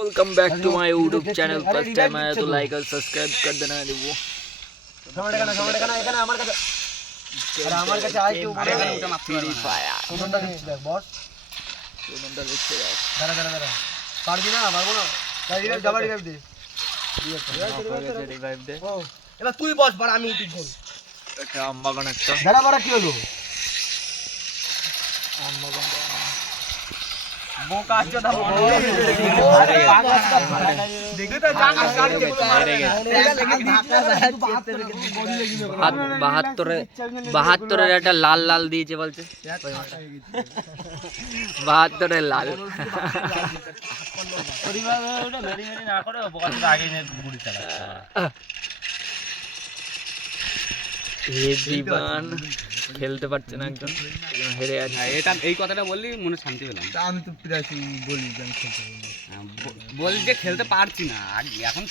Welcome back to my YouTube channel. First time आया तो like और सब्सक्राइब कर देना। वो আমার কাছে আই কেউ বড় না ওটা মাপ ফ্রি ফায়ার কোনটা দিচ্ছি দেখ বস কোনটা দেখতে যাও। দাঁড়া পারবি না পারবো না তাই রিভাইভ যাবা রিভাইভ দে রিভাইভ দে। ও এবার তুই বস বড় আমি তুই বল এটা আম্মা গান একটা দাঁড়া বড় কি হলো আম্মা গান বোকা আচ্ছা দা দেখে তো জানা গাড়ি মেরে গেছে 72 একটা লাল লাল দিয়েছে বলছে 72 লাল পরিবার ওটা মেরি না করে বকাটা আগে নিয়ে গুড়ি চালা এই জীবন খেলতে পারছে না একজন হেরে আছে। এটা এই কথাটা বললি মনে শান্তি পেলাম। আমি তো প্রায় বলি যে আমি খেলতে পারি বল যে খেলতে পারছি না আর এখন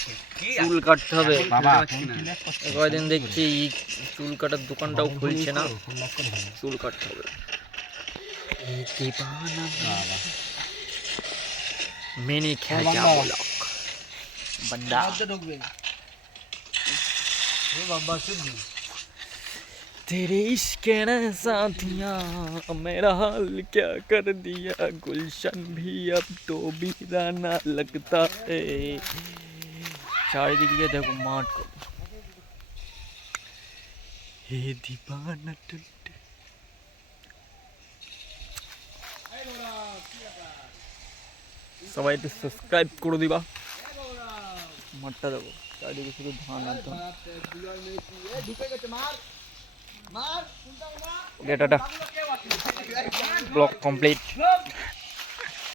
চুল কাটতে হবে বাবা কয়দিন দেখছি এই চুল কাটার দোকানটাও খুলছে না, চুল কাটতে হবে। এই দিবানা মিনি খেজা ব্লক बंदा ঢুকবে ও বাবা শুনি तेरे इश्क ने साथिया मेरा हाल क्या कर दिया, गुलशन भी अब तो वीराना लगता है। चारिदिके देखो माठ को हे दीवाना टुटे সবাই একটু সাবস্ক্রাইব করে দিবা। মাঠটা দেখো চারিদিকে শুধু ধান আর ধান। ঢুকে গেছে মার Okay, tata. Block complete.